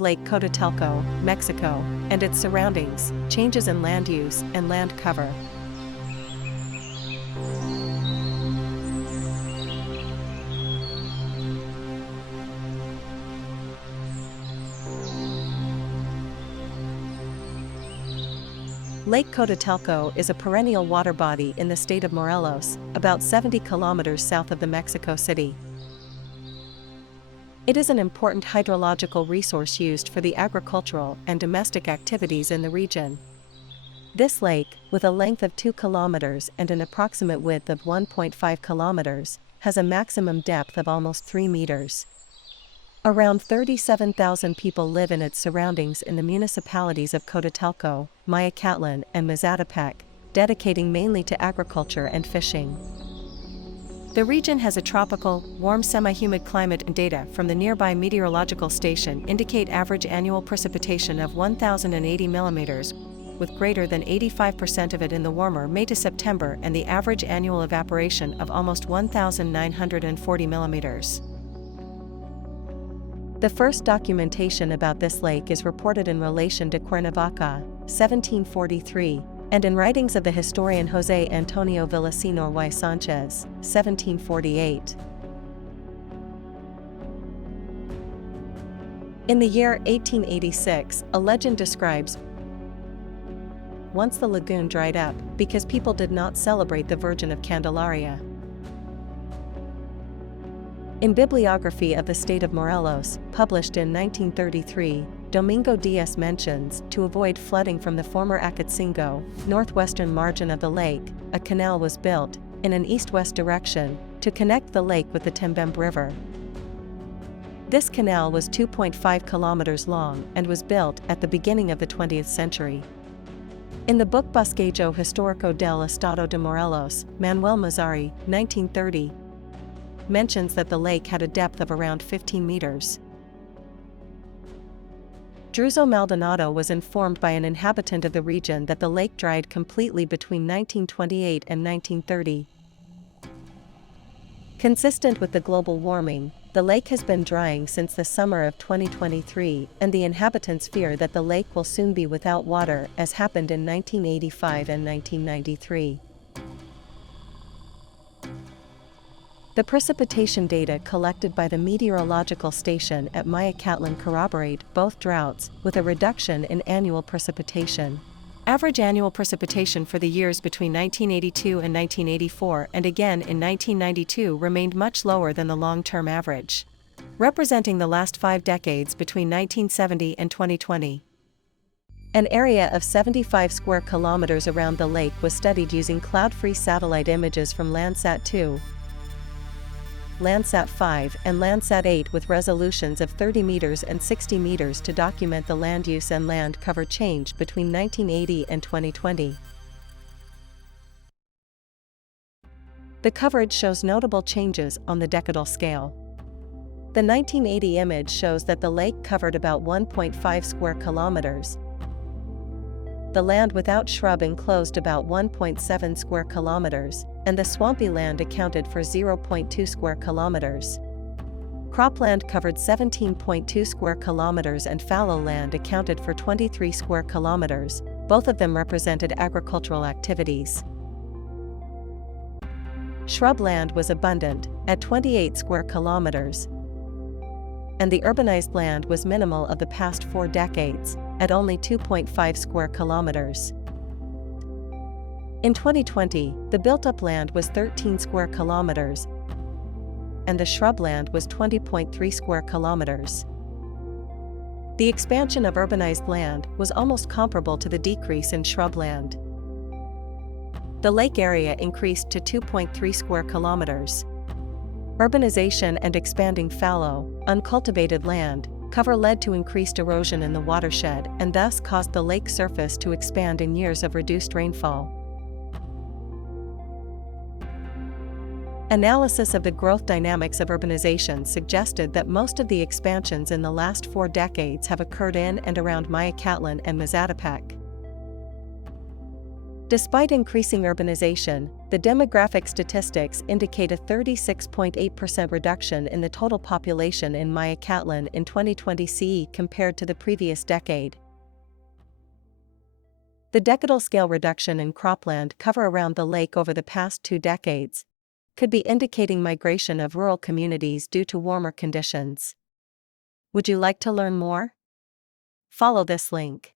Lake Coatetelco, Mexico, and its surroundings, changes in land use and land cover. Lake Coatetelco is a perennial water body in the state of Morelos, about 70 kilometers south of the Mexico City. It is an important hydrological resource used for the agricultural and domestic activities in the region. This lake, with a length of 2 kilometers and an approximate width of 1.5 kilometers, has a maximum depth of almost 3 meters. Around 37,000 people live in its surroundings in the municipalities of Coatetelco, Mayacatlan, and Mazatepec, dedicating mainly to agriculture and fishing. The region has a tropical, warm semi-humid climate, and data from the nearby meteorological station indicate average annual precipitation of 1,080 millimeters, with greater than 85% of it in the warmer May to September, and the average annual evaporation of almost 1,940 millimeters. The first documentation about this lake is reported in relation to Cuernavaca, 1743, and in writings of the historian José Antonio Villaseñor y Sánchez, 1748. In the year 1886, a legend describes once the lagoon dried up because people did not celebrate the Virgin of Candelaria. In Bibliography of the State of Morelos, published in 1933, Domingo Diaz mentions, to avoid flooding from the former Acatzingo, northwestern margin of the lake, a canal was built, in an east-west direction, to connect the lake with the Tembembe River. This canal was 2.5 kilometers long and was built at the beginning of the 20th century. In the book Bosquejo Histórico del Estado de Morelos, Manuel Mazzari, 1930, mentions that the lake had a depth of around 15 meters. Druso Maldonado was informed by an inhabitant of the region that the lake dried completely between 1928 and 1930. Consistent with the global warming, the lake has been drying since the summer of 2023, and the inhabitants fear that the lake will soon be without water, as happened in 1985 and 1993. The precipitation data collected by the meteorological station at Mayacatlan corroborate both droughts, with a reduction in annual precipitation. Average annual precipitation for the years between 1982 and 1984 and again in 1992 remained much lower than the long-term average, representing the last 5 decades between 1970 and 2020. An area of 75 square kilometers around the lake was studied using cloud-free satellite images from Landsat 2, Landsat 5 and Landsat 8 with resolutions of 30 meters and 60 meters to document the land use and land cover change between 1980 and 2020. The coverage shows notable changes on the decadal scale. The 1980 image shows that the lake covered about 1.5 square kilometers. The land without shrub enclosed about 1.7 square kilometers, and the swampy land accounted for 0.2 square kilometers. Cropland covered 17.2 square kilometers and fallow land accounted for 23 square kilometers, both of them represented agricultural activities. Shrubland was abundant, at 28 square kilometers, and the urbanized land was minimal of the past 4 decades, at only 2.5 square kilometers. In 2020, the built-up land was 13 square kilometers, and the shrubland was 20.3 square kilometers. The expansion of urbanized land was almost comparable to the decrease in shrubland. The lake area increased to 2.3 square kilometers. Urbanization and expanding fallow, uncultivated land cover led to increased erosion in the watershed and thus caused the lake surface to expand in years of reduced rainfall. Analysis of the growth dynamics of urbanization suggested that most of the expansions in the last 4 decades have occurred in and around Mayacatlan and Mazatepec. Despite increasing urbanization, the demographic statistics indicate a 36.8% reduction in the total population in Mayacatlan in 2020 CE compared to the previous decade. The decadal scale reduction in cropland cover around the lake over the past 2 decades could be indicating migration of rural communities due to warmer conditions. Would you like to learn more? Follow this link.